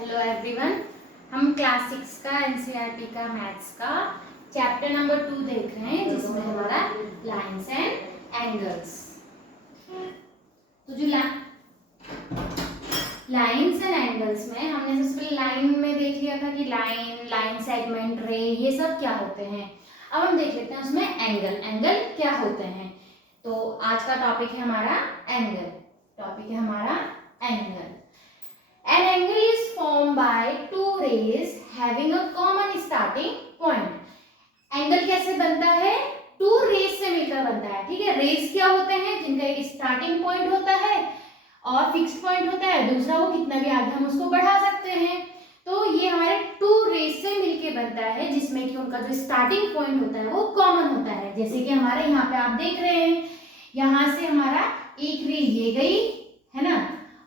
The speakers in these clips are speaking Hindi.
Hello everyone. हम क्लास 6 का एनसीईआरटी का मैथ्स का चैप्टर नंबर 2 देख रहे हैं, जिसमें हमारा लाइंस एंड एंगल्स। तो जो लाइंस एंड एंगल्स में हमने सबसे पहले लाइन में देख लिया था कि लाइन सेगमेंट, रे, ये सब क्या होते हैं। अब हम देख लेते हैं उसमें एंगल क्या होते हैं। तो आज का टॉपिक है हमारा angle. An angle is formed by two rays having a common starting point. Angle कैसे बनता है? टू रेज से मिलकर बनता है। ठीक है, रेज क्या होते हैं? जिनका एक स्टार्टिंग पॉइंट होता है और फिक्स्ड पॉइंट होता है, दूसरा वो कितना भी आगे हम उसको बढ़ा सकते हैं। तो ये हमारे टू रेज से मिलके बनता है, जिसमें कि उनका जो स्टार्टिंग पॉइंट होता है वो कॉमन होता है। जैसे कि हमारे यहाँ पे आप देख रहे हैं, यहाँ से हमारा एक रे ये गई है ना,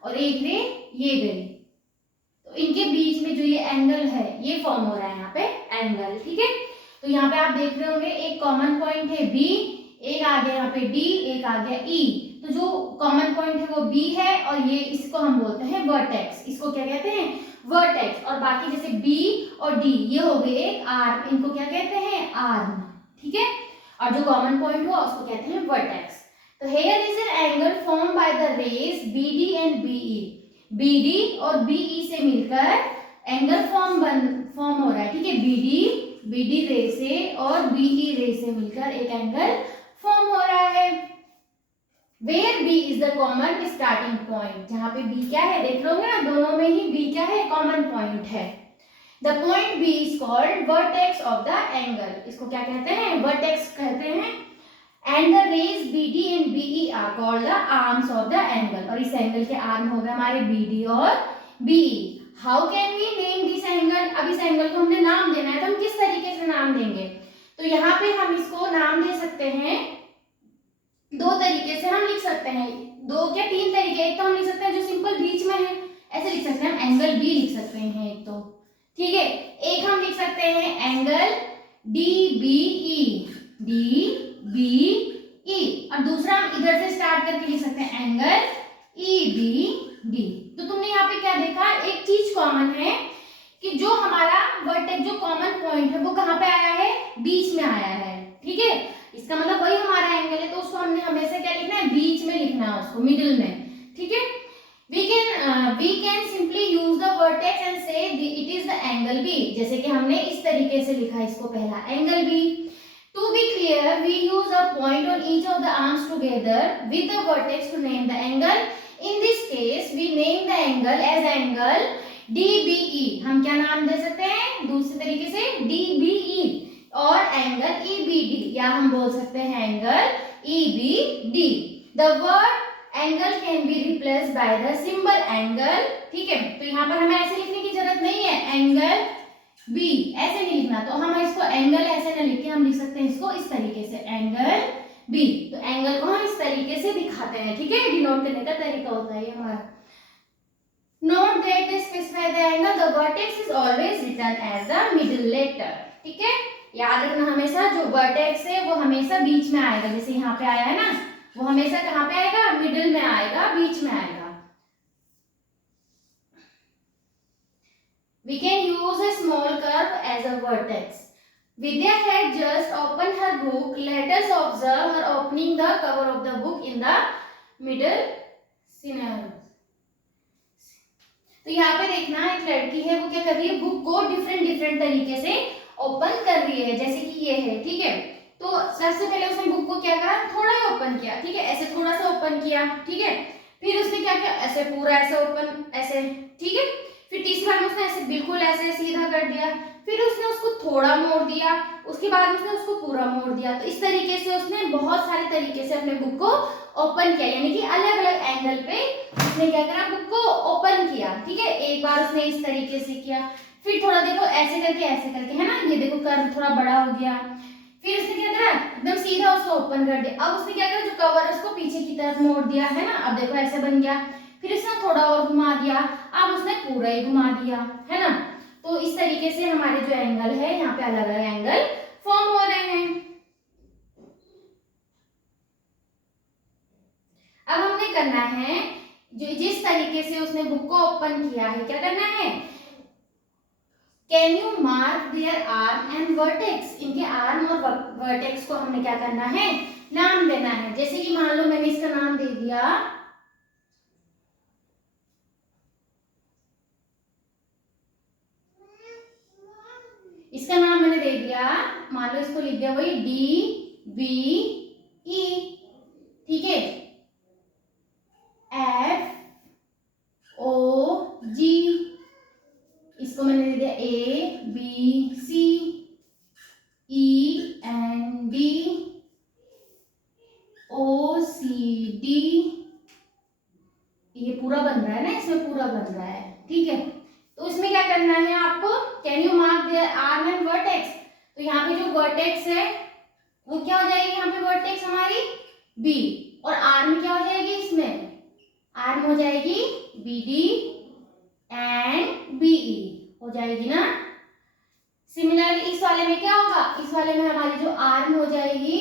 और एक रे ये गई, तो इनके बीच में जो ये एंगल है ये फॉर्म हो रहा है यहाँ पे एंगल। ठीक है, तो यहाँ पे आप देख रहे होंगे एक कॉमन पॉइंट है B, एक आ गया यहाँ पे D, एक आ गया E। तो जो कॉमन पॉइंट है वो B है और ये इसको हम बोलते हैं वर्टेक्स। इसको क्या कहते हैं? वर्टेक्स। और बाकी जैसे B और D ये हो गए एक आर्म, इनको क्या कहते हैं? आर्म। ठीक है, और जो कॉमन पॉइंट हुआ उसको कहते हैं वर्टेक्स। तो here is an angle formed by the rays BD and BE। BD और BE से मिलकर एंगल फॉर्म हो रहा है। ठीक है, BD रे से और BE रे से मिलकर एक एंगल फॉर्म हो रहा है। Where B is the common starting point, जहाँ पे B क्या है देख लोगे ना, दोनों में ही B क्या है? कॉमन पॉइंट है। The point B is called vertex of the angle। इसको क्या कहते हैं? वर्टेक्स कहते हैं। And the rays BD and BE are called the arms of the angle। और इस एंगल के आर्म हो गए हमारे BD और BE। How can we name this angle? अब इस एंगल को हमने नाम देना है, तो हम किस तरीके से नाम देंगे? तो यहाँ पे हम इसको नाम दे सकते हैं, दो तरीके से हम लिख सकते हैं, दो क्या तीन तरीके। एक तो हम लिख सकते हैं जो सिंपल बीच में है, ऐसे लिख सकते हैं, हम एंगल बी लिख सकते हैं एक तो। ठीक है, एक हम लिख सकते हैं एंगल DBE, और दूसरा हम इधर से स्टार्ट करके लिख सकते हैं एंगल EBD। तो तुमने यहाँ पे क्या देखा? एक चीज कॉमन है कि जो हमारा वर्टेक्स जो कॉमन पॉइंट है वो कहाँ पे आया है? बीच में आया है। ठीक है, इसका मतलब वही हमारा एंगल है, तो उसको हमने हमेशा क्या लिखना है? बीच में लिखना है उसको, मिडिल में। ठीक है, we can simply use the vertex and say it is the angle B। जैसे कि हमने इस तरीके से लिखा इसको, पहला angle B। To be clear, we use a point on each of the arms together with the vertex to name the angle। In this case, we name the angle as angle DBE। हम क्या नाम दे सकते हैं दूसरे तरीके से? DBE। और एंगल EBD, या हम बोल सकते हैं angle EBD। The word angle can be replaced by the symbol angle। ठीक है, तो यहाँ पर हमें ऐसे लिखने की जरूरत नहीं है एंगल बी, ऐसे नहीं लिखना। तो हम इसको एंगल ऐसे न लिख के हम लिख सकते हैं इसको इस तरीके से, एंगल बी। तो एंगल को हम इस तरीके से दिखाते हैं। ठीक है, डिनोट करने का तरीका होता है हमारा। Note that to specify the angle the vertex is always written as the middle letter. ठीक है, याद रखना हमेशा जो वर्टेक्स है वो हमेशा बीच में आएगा। जैसे यहाँ पे आया है ना, वो हमेशा कहाँ पे आएगा? मिडिल में आएगा, बीच में आएगा। We can use a small curve as a vertex। Vidya had just opened her book। Let us observe her opening the cover of the book in the middle scenario। तो यहाँ पे देखना, एक लड़की है वो क्या कर रही है? बुक को डिफरेंट तरीके से ओपन कर रही है। जैसे कि ये है, ठीक है, तो सबसे पहले उसने बुक को क्या करा? थोड़ा ही ओपन किया। ठीक है, ऐसे थोड़ा सा ओपन किया। ठीक है, फिर उसने क्या किया? ऐसे पूरा ऐसे ओपन, ऐसे। ठीक है, फिर तीसरी बार उसने ऐसे बिल्कुल ऐसे सीधा कर दिया, फिर उसने उसको थोड़ा मोड़ दिया, उसके बाद उसने उसको पूरा मोड़ दिया। तो इस तरीके से उसने बहुत सारे तरीके से अपने बुक को ओपन किया, यानी कि अलग अलग एंगल पे उसने क्या करा? बुक को ओपन किया। ठीक है, एक बार उसने इस तरीके से किया, फिर थोड़ा देखो ऐसे करके है ना, ये देखो कर्व थोड़ा बड़ा हो गया। फिर उसने क्या करा? एकदम सीधा उसको ओपन कर दिया। अब उसने क्या करा? जो कवर है उसको पीछे की तरफ मोड़ दिया, है ना। अब देखो ऐसे बन गया। फिर उसने थोड़ा और घुमा दिया, अब उसने पूरा ही घुमा दिया, है ना। तो इस तरीके से हमारे जो एंगल है यहाँ पे अलग अलग एंगल फॉर्म हो रहे हैं। अब हमने करना है जो जिस तरीके से उसने बुक को ओपन किया है, क्या करना है? Can you mark their arm and vertex, इनके आर्म और वर्टेक्स को हमने क्या करना है, नाम देना है। जैसे कि मान लो मैंने इसका नाम दे दिया इसका नाम मैंने दे दिया, मान लो इसको लिख दिया वही DVE, ठीक है, FOG, इसको मैंने दे दिया ABCENDOCD, ये पूरा बन रहा है ना, इसमें पूरा बन रहा है, ठीक है। तो इसमें क्या करना है आपको, can you mark their arm and vertex, तो यहाँ पे जो वर्टेक्स है वो क्या हो जाएगी, यहाँ पे वर्टेक्स हमारी B, और आर्म क्या हो जाएगी, इसमें आर्म हो जाएगी BD एंड BE हो जाएगी ना। सिमिलरली इस वाले में क्या होगा, इस वाले में हमारी जो आर्म हो जाएगी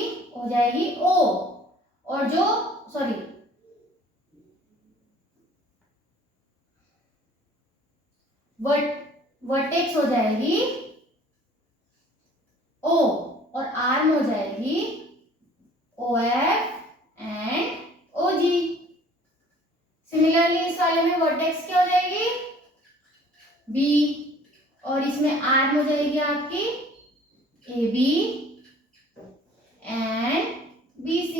O, और जो सॉरी वर्टेक्स हो जाएगी O, और आर्म हो जाएगी OF एंड OG। सिमिलरली इस वाले में वर्टेक्स क्या हो जाएगी B, और इसमें आर्म हो जाएगी आपकी AB एंड BC।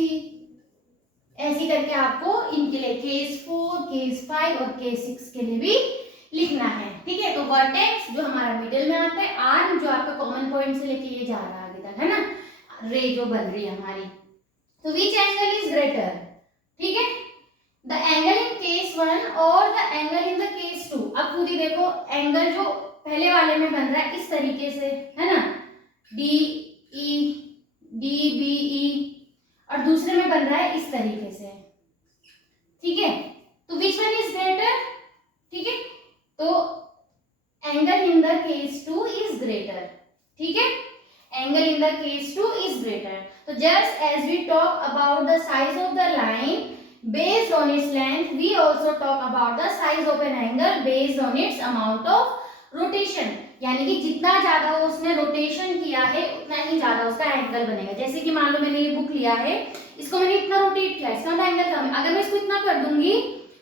ऐसे करके आपको इनके लिए केस 4, केस 5 और केस 6 के लिए भी लिखना है, ठीक है। तो वर्टेक्स जो हमारा मिडिल में आता है, आर्म जो आपका कॉमन पॉइंट से लेके ये जा रहा है आगे तक, है ना, रे जो बन रही है हमारी। तो विच एंगल इज ग्रेटर, ठीक है, द एंगल इन केस 1 और the angle in the case 2। अब खुद ही देखो, एंगल जो पहले वाले में बन रहा है इस तरीके से, है ना, DBE, और दूसरे में बन रहा है इस तरीके से, ठीक है। तो विच वन इज ग्रेटर, ठीक है, तो angle in the case 2 is greater, ठीक है, angle in the case 2 is greater. तो just as we talk about the size of the line based on its length, we also talk about the size of an angle based on its amount of rotation, यानी कि जितना ज्यादा उसने रोटेशन किया है उतना ही ज्यादा उसका एंगल बनेगा। जैसे कि मान लो मैंने ये बुक लिया है, इसको मैंने इतना रोटेट किया, इसका मतलब एंगल कम है, अगर मैं इसको इतना कर दूंगी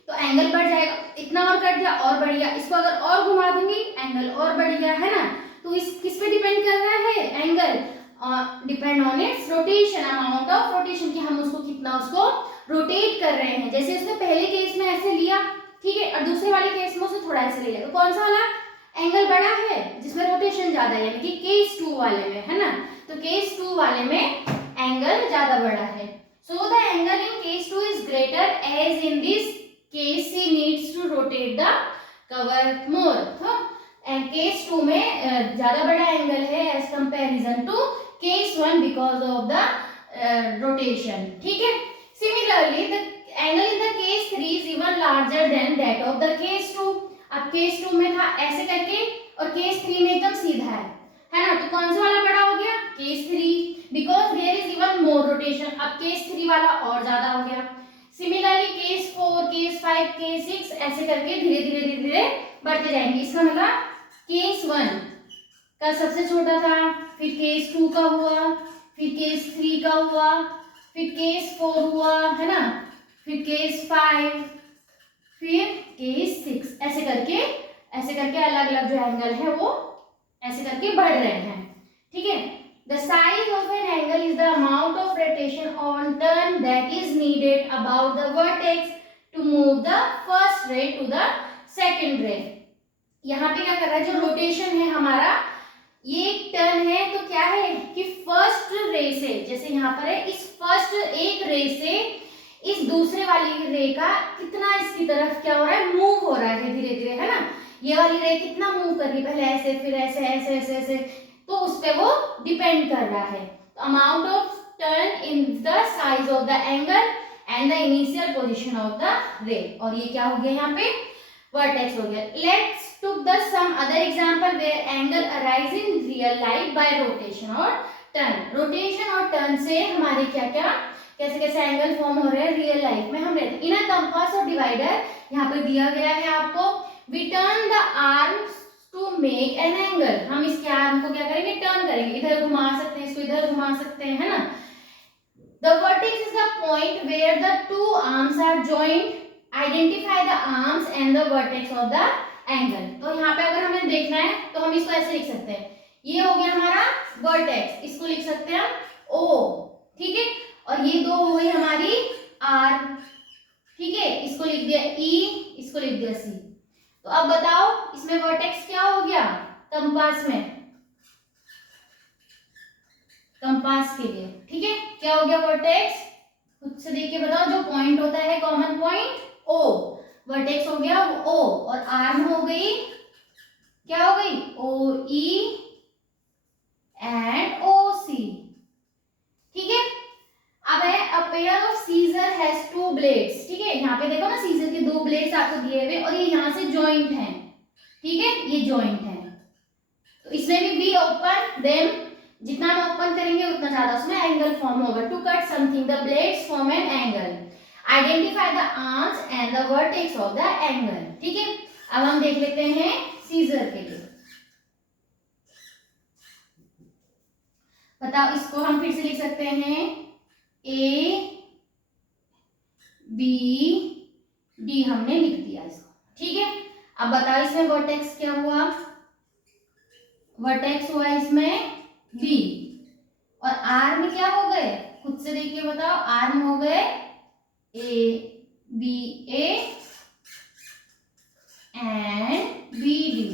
तो एंगल बढ़ जाएगा, इतना और कर दिया और बढ़ गया, इसको अगर और घुमा दूंगी एंगल और बढ़ गया, है ना। तो इस किस पे डिपेंड कर रहा है angle, depend on it's rotation, amount of rotation, कि हम उसको कितना उसको रोटेट कर रहे हैं। जैसे उसने पहले केस में ऐसे लिया, ठीक है, और दूसरे वाले केस में उसने थोड़ा ऐसे ले लिया, तो कौन सा वाला एंगल बड़ा है, जिसमें रोटेशन ज्यादा है, यानी कि केस 2 वाले में, है ना। तो केस 2 वाले में एंगल ज्यादा बड़ा है। So the angle in case 2 is greater as in this case she needs to rotate the cover more. And case 2 में ज्यादा बड़ा एंगल है as comparison to case 1 because of the rotation, ठीक है। Similarly, the angle in the case 3 is even larger than that of the case 2. अब केस 2 में था ऐसे करके और केस 3 में एकदम सीधा है ना, तो कौन सा वाला बड़ा हो गया, case 3, because there is even more rotation. अब केस 3 वाला और ज्यादा हो गया। सिमिलरली केस 4, केस 5, केस 6 ऐसे करके धीरे धीरे धीरे धीरे बढ़ते जाएंगे। इसका मतलब केस 1 का सबसे छोटा था, फिर केस 2 का हुआ, फिर केस 3 का हुआ, फिर केस 4 हुआ, है ना, फिर केस 5, फिर केस 6, ऐसे करके अलग अलग जो एंगल है वो ऐसे करके बढ़ रहे हैं, ठीक है। The size of an angle is the amount of rotation on turn that is needed about the vertex to move the first ray to the second ray. यहाँ पे क्या कर रहा है, जो रोटेशन है हमारा, ये एक टर्न है, तो क्या है कि फर्स्ट रे से, जैसे यहाँ पर है, इस फर्स्ट एक रे से इस दूसरे वाली रे का कितना इसकी तरफ क्या हो रहा है, मूव हो रहा है धीरे धीरे, है ना। ये वाली रे कितना मूव कर रही है, पहले ऐसे फिर ऐसे ऐसे ऐसे ऐसे, तो उस पे वो डिपेंड कर रहा है। तो amount of turn in the size of the angle and the initial position of the रे। और ये क्या हो गया यहाँ पे, वर्टेक्स हो गया। Let's took the some other example where angle arise in real life by rotation और turn। रोटेशन और टर्न से हमारे क्या क्या कैसे कैसे एंगल फॉर्म हो रहे हैं रियल लाइफ में हम रहते हैं। इन अ कंपास और डिवाइडर यहाँ पे दिया गया है आपको, we turn the arms to make an angle, हम इसके आर्म को क्या करेंगे, टर्न करेंगे, इधर घुमा सकते हैं, इसको इधर घुमा सकते हैं, है ना। The vertex is the point where the two arms are joint, identify the arms and the vertex of the angle. तो यहाँ पे अगर हमें देखना है तो हम इसको ऐसे लिख सकते हैं, ये हो गया हमारा वर्टेक्स, इसको लिख सकते हैं हम ओ, ठीक है, और ये दो हो गई हमारी आर्म, ठीक है, इसको लिख दिया ई, इसको लिख दिया सी। तो अब बताओ इसमें वर्टेक्स क्या हो गया, कंपास में, कंपास के लिए, ठीक है, क्या हो गया वर्टेक्स, खुद से देख के बताओ, जो पॉइंट होता है कॉमन पॉइंट ओ, वर्टेक्स हो गया ओ, और आर्म हो गई, क्या हो गई, ओ ई एंड ओ सी, ठीक है। अब है a pair of scissor has two blades, ठीक है, यहाँ पे देखो ना सीजर के दो ब्लेड्स आपको दिए हुए और ये यहाँ से जॉइंट हैं, ठीक है, ये जॉइंट है, तो इसमें भी बी ओपन देम, जितना हम ओपन करेंगे उतना ज्यादा उसमें एंगल फॉर्म होगा। To cut something the blades form an angle, identify the arms and the vertex of the angle, ठीक है। अब हम देख लेते हैं सीजर के लिए, बताओ इसको हम फिर से लिख सकते हैं ए बी डी, हमने लिख दिया इसको, ठीक है। अब बताओ इसमें वर्टेक्स क्या हुआ, वर्टेक्स हुआ इसमें बी, और आर्म क्या हो गए, खुद से देखिए बताओ, आर्म हो गए A B A and B D,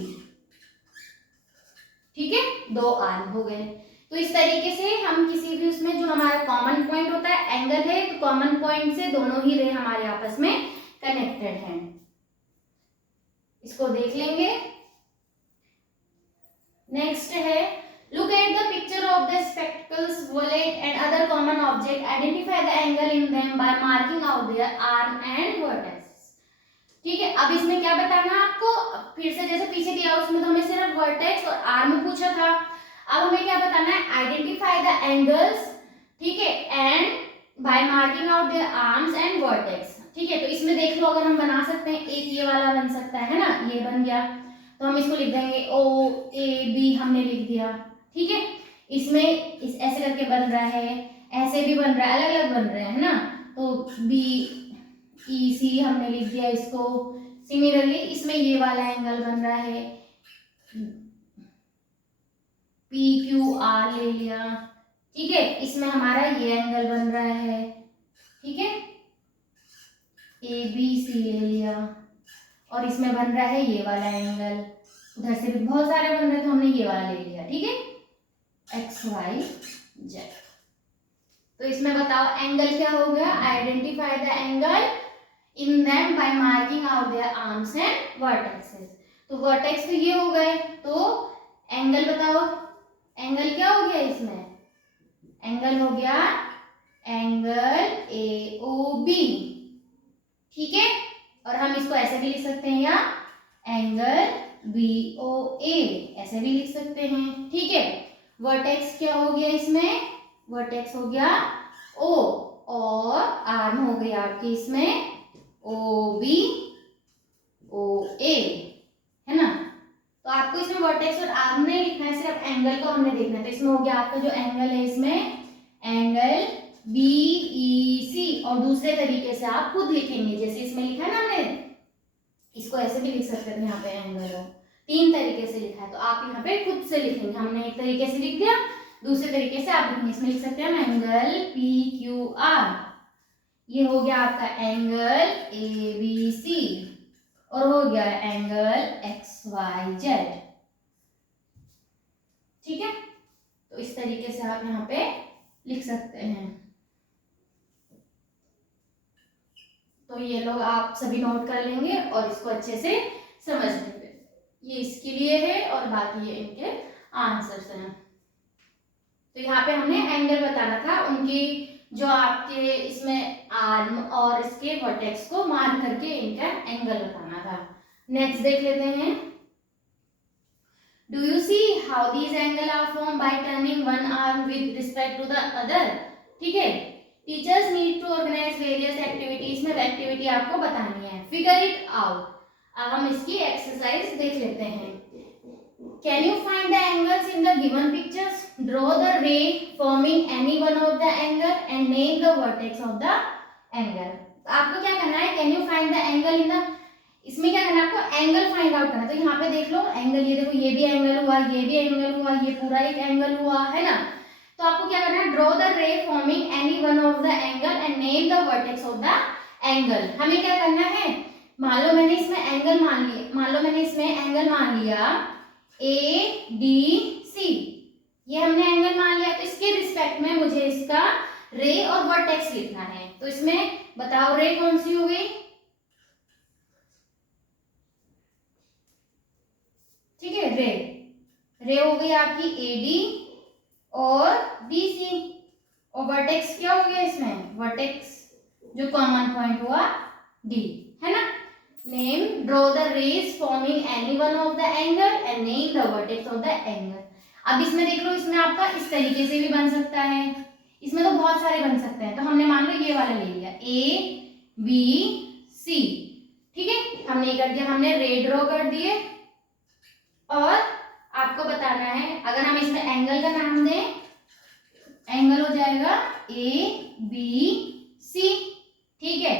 ठीक है, दो आर्म हो गए। तो इस तरीके से हम किसी भी उसमें जो हमारा कॉमन पॉइंट होता है एंगल है, तो कॉमन पॉइंट से दोनों ही रे हमारे आपस में कनेक्टेड हैं, इसको देख लेंगे। नेक्स्ट है look at the picture of the spectacles, wallet and other common object, identify the angle in them by marking out their arm and vertex, ठीक है। अब इसमें क्या बताना है आपको, फिर से जैसे पीछे दिया उसमें तो हमें सिर्फ वर्टेक्स और आर्म पूछा था, अब हमें क्या बताना है, आइडेंटिफाई द एंगल्स, ठीक है, and by marking out their arms and vertex, ठीक है। तो इसमें देख लो अगर हम बना सकते हैं, एक ये वाला बन सकता है ना, ये बन गया, तो हम इसको लिख देंगे ओ ए बी, हमने लिख दिया, ठीक है। इसमें इस ऐसे करके बन रहा है, ऐसे भी बन रहा है, अलग अलग बन रहे हैं ना, तो बी ई सी हमने लिख दिया इसको। सिमिलरली इसमें ये वाला एंगल बन रहा है, पी क्यू आर ले लिया, ठीक है, इसमें हमारा ये एंगल बन रहा है, ठीक है, ए बी सी ले लिया, और इसमें बन रहा है ये वाला एंगल, उधर से भी बहुत सारे बन रहे थे, हमने ये वाला ले लिया, ठीक है, एक्स वाई जेड। तो इसमें बताओ एंगल क्या हो गया, identify the angle in them by marking out their arms and vertexes. तो वर्टेक्स तो ये हो गए, तो एंगल बताओ, एंगल क्या हो गया इसमें, एंगल हो गया एंगल ए ओ बी, ठीक है, और हम इसको ऐसे भी लिख सकते हैं, या एंगल बी ओ ए ऐसे भी लिख सकते हैं, ठीक है। वर्टेक्स क्या हो गया इसमें, वर्टेक्स हो गया ओ, और आर्म हो गई आपकी इसमें ओ बी ओ ए, है ना। तो आपको इसमें वर्टेक्स और आर्म नहीं लिखना है, सिर्फ एंगल को हमने देखना है। तो इसमें हो गया आपका जो एंगल है इसमें एंगल बी ई सी, और दूसरे तरीके से आप खुद लिखेंगे, जैसे इसमें लिखा है ना हमने, इसको ऐसे भी लिख सकते थे, यहाँ पे एंगल हो, तीन तरीके से लिखा है, तो आप यहाँ पे खुद से लिखेंगे, हमने एक तरीके से लिख दिया, दूसरे तरीके से आप लिखेंगे, इसमें लिख सकते हैं एंगल पी क्यू आर, ये हो गया आपका एंगल ए बी सी, और हो गया एंगल एक्स वाई जेड, ठीक है। तो इस तरीके से आप यहाँ पे लिख सकते हैं। तो ये लोग आप सभी नोट कर लेंगे और इसको अच्छे से समझ लेंगे, ये इसके लिए है और बाकी ये इनके आंसर्स हैं। तो यहाँ पे हमने एंगल बताना था, उनकी जो आपके इसमें आर्म और इसके वर्टेक्स को मार्क करके इनका एंगल बताना था। नेक्स्ट देख लेते हैं, do you see how these angle are form by turning one arm with respect to the other, ठीक है। Teachers need to organise various activities, में एक्टिविटी आपको बतानी है, फिगर इट आउट। अब हम इसकी एक्सरसाइज देख लेते हैं। Can you find the angles in the given pictures, draw the रे forming any one of the angle and name the vertex of the angle. आपको क्या करना है, can you find the angle in the, इसमें क्या करना है आपको, एंगल फाइंड आउट करना है। तो यहाँ पे देख लो एंगल, ये देखो ये भी एंगल हुआ, ये भी एंगल हुआ, ये पूरा एक एंगल हुआ है ना। तो आपको क्या करना है, ड्रॉ द रे forming any one of the angle and name the vertex of the angle. हमें क्या करना है, मान लो मैंने इसमें एंगल मान लिया ए डी सी, ये हमने एंगल मान लिया। तो इसके रिस्पेक्ट में मुझे इसका रे और वर्टेक्स लिखना है। तो इसमें बताओ रे कौन सी हो गई, ठीक है, रे हो गई आपकी एडी और बीसी, और वर्टेक्स क्या हो गया इसमें, वर्टेक्स जो कॉमन पॉइंट हुआ डी, है ना। Name, draw the rays forming any one of the angle and name the vertex of the angle. अब इसमें देख लो, इसमें आपका इस तरीके से भी बन सकता है, इसमें तो बहुत सारे बन सकते हैं। तो हमने मान लो ये वाला ले लिया ए बी सी, ठीक है, हमने ये कर दिया, हमने रे ड्रॉ कर दिए। और आपको बताना है, अगर हम इसमें एंगल का नाम दें, एंगल हो जाएगा ए बी सी, ठीक है,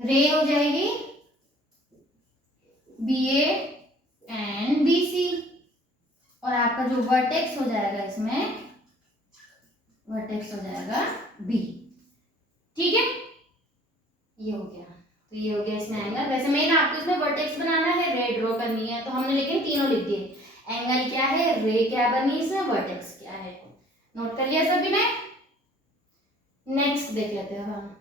रे हो जाएगी B A and B C, और आपका जो वर्टेक्स हो जाएगा इसमें, वर्टेक्स हो जाएगा बी, ठीक है, ये हो गया। तो ये हो गया इसमें एंगल। वैसे मेन आपको इसमें वर्टेक्स बनाना है, रे ड्रॉ करनी है, तो हमने लेकिन तीनों लिख दिए, एंगल क्या है, रे क्या बनी इसमें, वर्टेक्स क्या है। नोट कर लिया सभी ने। नेक्स्ट देख लेते हैं हम।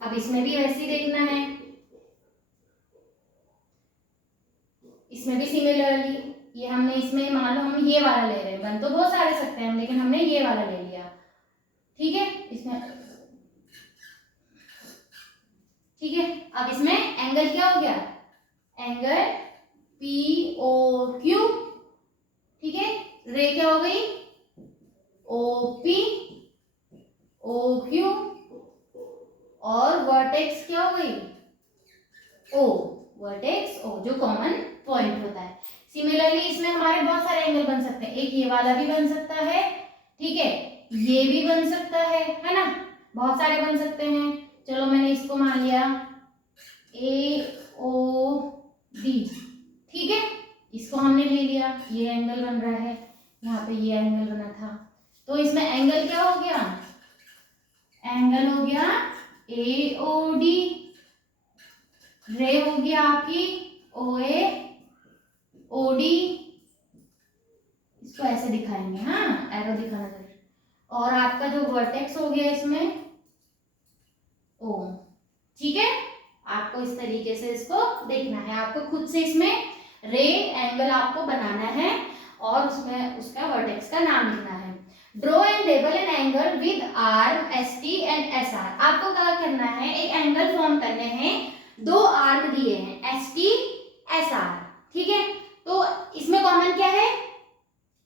अब इसमें भी वैसे ही देखना है, इसमें भी सिमिलरली, ये हमने इसमें मान लो हम ये वाला ले रहे हैं, बन तो बहुत सारे सकते हैं हम, लेकिन हमने ये वाला ले लिया, ठीक है, इसमें, ठीक है। अब इसमें एंगल क्या हो गया, एंगल पी ओ क्यू, ठीक है, रे क्या हो गई ओ पी ओ क्यू, और वर्टेक्स क्या हो गई ओ, वर्टेक्स ओ, जो कॉमन पॉइंट होता है। सिमिलरली इसमें हमारे बहुत सारे एंगल बन सकते हैं, एक ये वाला भी बन सकता है, ठीक है, ये भी बन सकता है ना, बहुत सारे बन सकते हैं। चलो मैंने इसको मान लिया ए ओ डी, ठीक है, इसको हमने ले लिया, ये एंगल बन रहा है, यहाँ पे ये एंगल बना था। तो इसमें एंगल क्या हो गया, एंगल हो गया ए ओ डी, रे हो गया आपकी ओ ए ओ डी, इसको ऐसे दिखाएंगे, हाँ एरो दिखाना चाहिए। और आपका जो वर्टेक्स हो गया इसमें ओ, ठीक है, आपको इस तरीके से इसको देखना है, आपको खुद से इसमें रे एंगल आपको बनाना है और उसमें उसका वर्टेक्स का नाम लिखना है। Draw and label an angle with arm S T and S R. आपको क्या करना है, एक एंगल फॉर्म करने हैं, दो आर्म दिए हैं एस टी एस आर, ठीक है। तो इसमें कॉमन क्या है,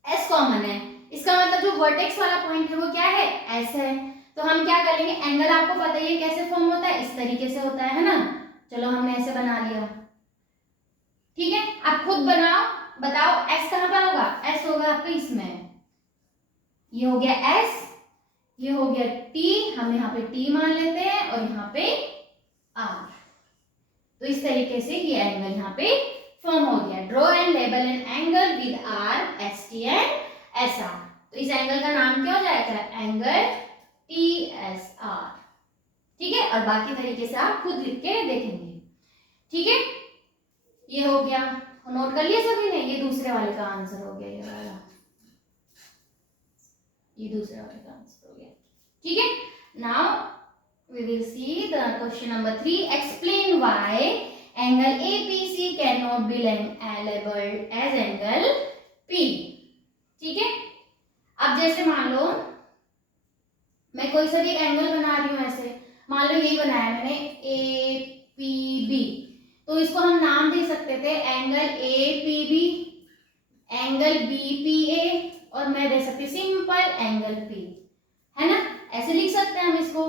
एस कॉमन है, इसका मतलब जो वर्टेक्स वाला पॉइंट है वो क्या है, एस है। तो हम क्या करेंगे, एंगल आपको पता ही है कैसे फॉर्म होता है, इस तरीके से होता है ना। चलो हमने ऐसे बना लिया, ठीक है, आप खुद बनाओ, बताओ एस कहाँ पर होगा, एस होगा आपको इसमें, ये हो गया एस, ये हो गया टी, हम यहाँ पे टी मान लेते हैं, और यहाँ पे आर। तो इस तरीके से ये एंगल यहाँ पे फॉर्म हो गया। Draw and label an angle with R S T and S R. तो इस एंगल का नाम क्या हो जाएगा, एंगल टी एस आर, ठीक है। और बाकी तरीके से आप खुद लिख के देखेंगे, ठीक है। ये हो गया, नोट कर लिया सभी ने, ये दूसरे वाले का आंसर हो गया, ये वाला, ये दूसरे वाले का आंसर हो गया, ठीक है। Now we will see the question number 3, explain why angle APC can not be labelled as angle P, ठीक है। अब जैसे मान लो मैं कोई सा भी एंगल बना रही हूँ, ऐसे मान लो यही बनाया मैंने APB, तो इसको हम नाम दे सकते थे एंगल APB, एंगल BPA, और मैं दे सकती सिंपल एंगल P, है ना, ऐसे लिख सकते हैं हम इसको।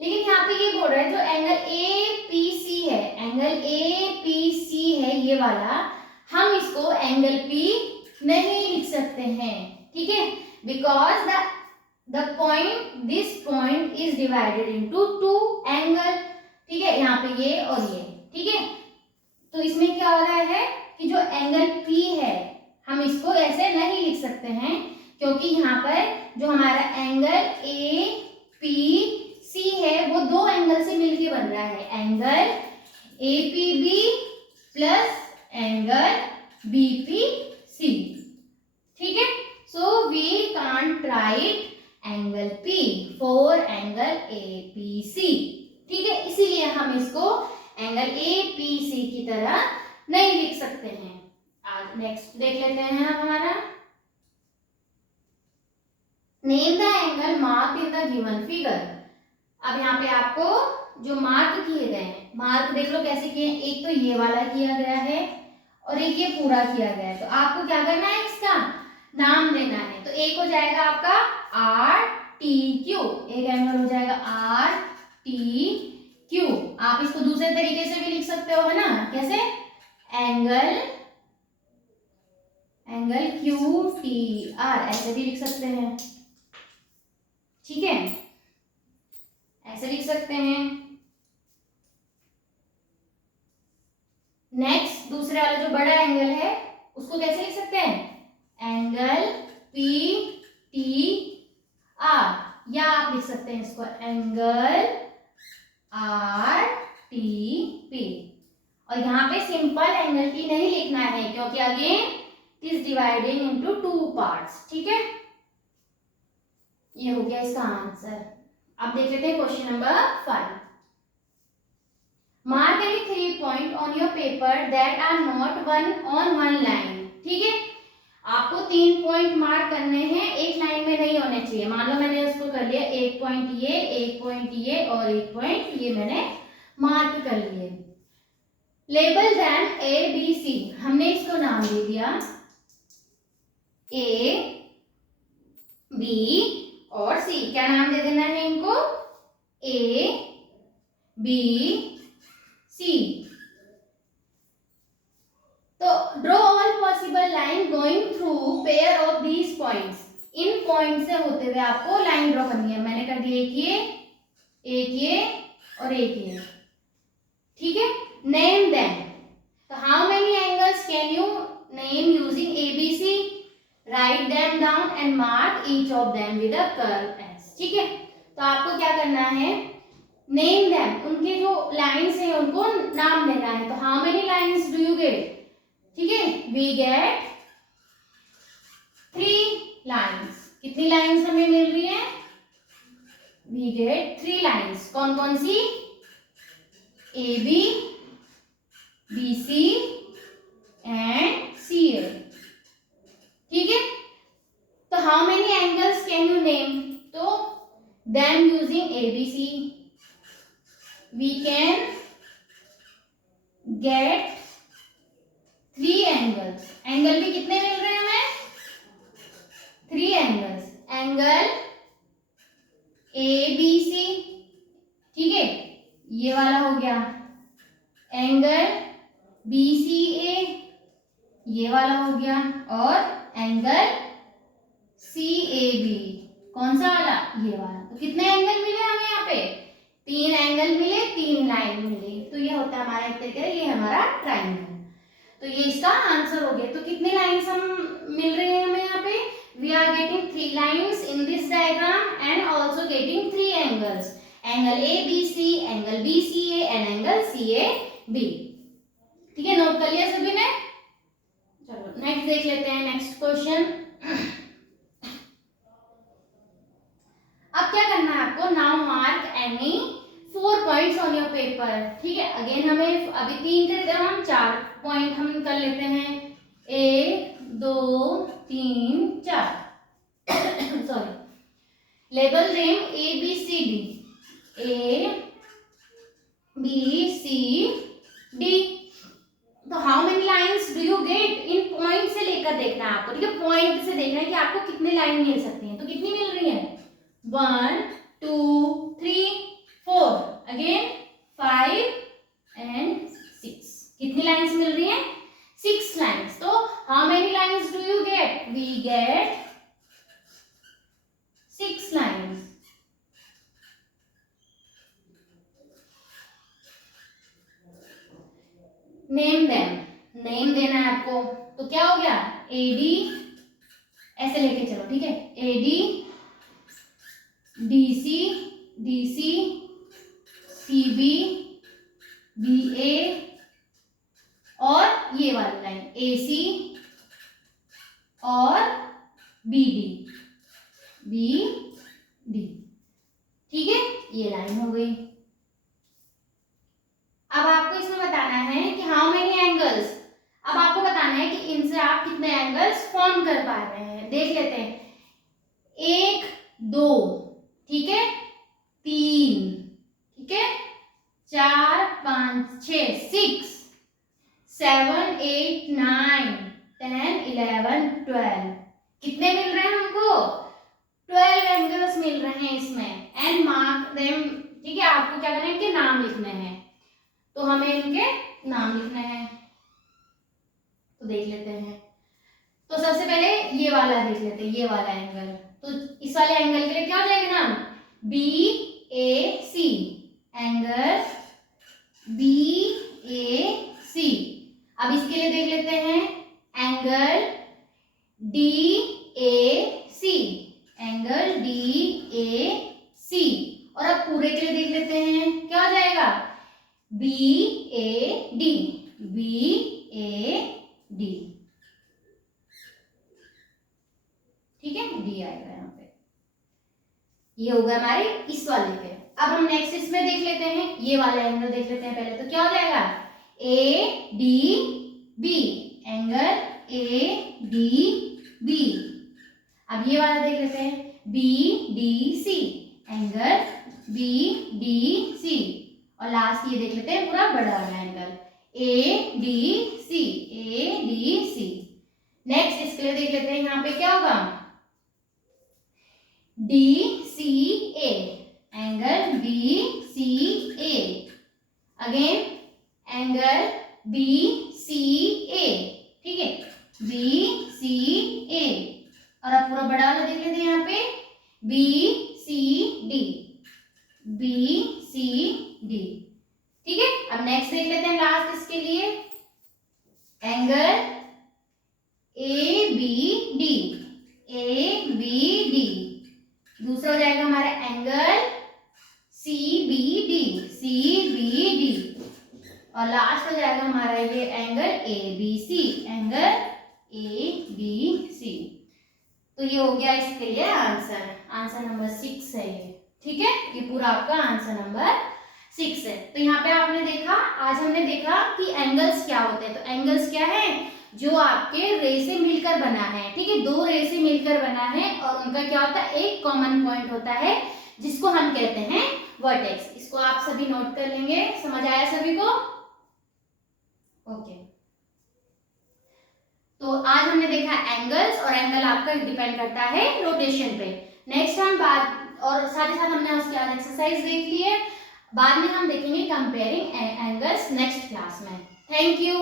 लेकिन यहाँ पे ये बोल रहा है जो एंगल APC है, एंगल APC है ये वाला, हम इसको एंगल P नहीं लिख सकते हैं, ठीक है, because the point, this point is divided into two angle, ठीक है, यहाँ पे ये और ये, ठीक है। तो इसमें क्या हो रहा है कि जो एंगल P है हम इसको ऐसे नहीं लिख सकते हैं, क्योंकि यहाँ पर जो हमारा एंगल APC है वो दो एंगल से मिलके बन रहा है, angle APB plus angle BPC, ठीक है। So we can't write angle P for angle APC, ठीक है, इसीलिए हम इसको एंगल APC की तरह नहीं लिख सकते हैं। आज नेक्स्ट देख लेते हैं हमारा, name the angle mark in the given figure. अब यहाँ पे आपको जो मार्क किए गए हैं, मार्क देख लो कैसे किए हैं, एक तो ये वाला किया गया है और एक ये पूरा किया गया है। तो आपको क्या करना है, इसका नाम देना है। तो एक हो जाएगा आपका RTQ, एक एंगल हो जाएगा RTQ। आप इसको दूसरे तरीके से भी लिख सकते हो, है ना, कैसे, एंगल QTR ऐसे भी लिख सकते हैं, ठीक है, ऐसे लिख सकते हैं। नेक्स्ट दूसरे वाला जो बड़ा एंगल है उसको कैसे लिख सकते हैं, एंगल PTR, या आप लिख सकते हैं इसको एंगल RTP। और यहाँ पे सिंपल एंगल T नहीं लिखना है, क्योंकि again it is dividing into two parts, ठीक है। ये हो गया इसका आंसर। अब देख लेते हैं question number 5। Mark any 3 point on your paper that are not one on one line, ठीक है, आपको 3 पॉइंट मार्क करने हैं, एक लाइन में नहीं होने चाहिए। मान लो मैंने उसको कर लिया, एक पॉइंट ये, एक पॉइंट ये और एक पॉइंट ये मैंने मार्क कर लिए। लेबल देम ABC, हमने इसको नाम दे दिया A, B और C। क्या नाम दे देना है इनको, A, B, C। तो draw all possible line going through pair of these points, in point से होते हुए आपको लाइन ड्रॉ करनी है। मैंने कर दिया एक ये और एक ये, ठीक है। नेम देम, तो how many angles can you name using ABC, write them down and mark each of them with a curve S, ठीक है। तो आपको क्या करना है, नेम देम, उनके जो लाइन्स हैं उनको नाम देना है। तो how many lines do you get, ठीक है, वी गेट 3 लाइन्स। कितनी लाइन्स हमें मिल रही है, वी गेट 3 लाइन्स। कौन कौन सी, AB, BC एंड CA, ठीक है। तो how many angles can you name, तो them using ABC we can get 3 angles। Angle भी कितने मिल रहे हैं हमें, 3 एंगल्स, एंगल ABC, ठीक है, ये वाला हो गया, एंगल BCA ये वाला हो गया, और एंगल CAB कौन सा वाला, ये वाला। तो कितने एंगल मिले हमें यहाँ पे, 3 एंगल मिले, 3 लाइन मिली। तो ये होता है हमारा एक तरीके से, ये हमारा ट्राइंगल। तो ये इसका आंसर हो गया। तो कितने लाइन्स हम मिल रहे हैं हमें यहाँ पे, we are getting 3 lines in this diagram and also getting 3 angles, angle ABC, angle BCA and angle CAB, ठीक है। नोट कर लिया सभी ने, चलो नेक्स्ट देख लेते हैं, नेक्स्ट क्वेश्चन। अब क्या करना है आपको, now mark any 4 points on your paper, ठीक है। अगेन हमें अभी 3 थे, हम 4 पॉइंट हम कर लेते हैं, 1 2 3 4 sorry. Label them ABCD, ABCD। तो how many lines do you get, in point से लेकर देखना है आपको, ठीक है, पॉइंट से देखना है कि आपको कितने लाइन मिल सकती हैं। तो कितनी मिल रही है, 1 2 3 4, अगेन 5 एंड 6। कितनी लाइन्स मिल रही हैं, 6 लाइन। नेम देम, नेम देना है आपको, तो क्या हो गया एडी, ऐसे लेके चलो, ठीक है, AD, DC, DC, CB, BA और ये वाली लाइन एसी और बीडी, बीडी, ठीक है, ये लाइन हो गई। अब आपको इसमें बताना है कि हाउ मेनी एंगल्स, अब आपको बताना है कि इनसे आप कितने एंगल्स फॉर्म कर पा रहे हैं। देख लेते हैं, 1 2, ठीक है, 3, ठीक है, 4 5 6 6 7 8 9 10 11 12, कितने मिल रहे हैं हमको 12 एंगल्स मिल रहे हैं इसमें। एंड मार्क देम, ठीक है, आपको क्या करना है, इनके नाम लिखने हैं, तो हमें इनके नाम लिखने हैं, तो देख लेते हैं। तो सबसे पहले ये वाला देख लेते हैं, ये वाला एंगल, तो इस वाले एंगल के लिए क्या हो जाएगा नाम, BAC, एंगल BAC। अब इसके लिए देख लेते हैं एंगल DAC, एंगल DAC, और अब पूरे के लिए देख लेते हैं, क्या हो जाएगा BAD, BAD, ठीक है, डी आएगा यहाँ पे, ये होगा हमारे इस वाले पे। अब हम नेक्स्ट इसमें देख लेते हैं, ये वाला एंगल देख लेते हैं पहले, तो क्या हो जाएगा ADB, एंगल ADB। अब ये वाला देख लेते हैं BDC, एंगल BDC, और लास्ट ये देख लेते हैं पूरा बड़ा वाला एंगल ADC, ADC। नेक्स्ट इसके लिए देख लेते हैं, यहाँ पे क्या होगा DCA, angle DCA, again angle BCA, ठीक है, BCA, और अब पूरा बड़ा वाला देख लेते हैं यहाँ पे BCD, BCD, ठीक है। अब नेक्स्ट देख लेते हैं लास्ट इसके लिए एंगल ABD, ABD, दूसरा हो जाएगा हमारा एंगल CBD, CBD, और लास्ट हो जाएगा हमारा ये एंगल ABC, एंगल ABC। तो ये हो गया इसके लिए आंसर, आंसर नंबर 6 है ये, ठीक है, ये पूरा आपका आंसर नंबर 6 है। तो यहाँ पे आपने देखा, आज हमने देखा कि एंगल्स क्या होते हैं। तो एंगल्स क्या है, जो आपके रे से मिलकर बना है, ठीक है, दो रे से मिलकर बना है, और उनका क्या होता है, एक कॉमन पॉइंट होता है जिसको हम कहते हैं वर्टेक्स। इसको आप सभी नोट कर लेंगे, समझ आया सभी को, ओके। तो आज हमने देखा एंगल्स, और एंगल आपका डिपेंड करता है रोटेशन पे। नेक्स्ट हम बात, और साथ ही साथ हमने उसके आज एक्सरसाइज देख ली है, बाद में हम देखेंगे कंपेयरिंग एंगल्स नेक्स्ट क्लास में। Thank you.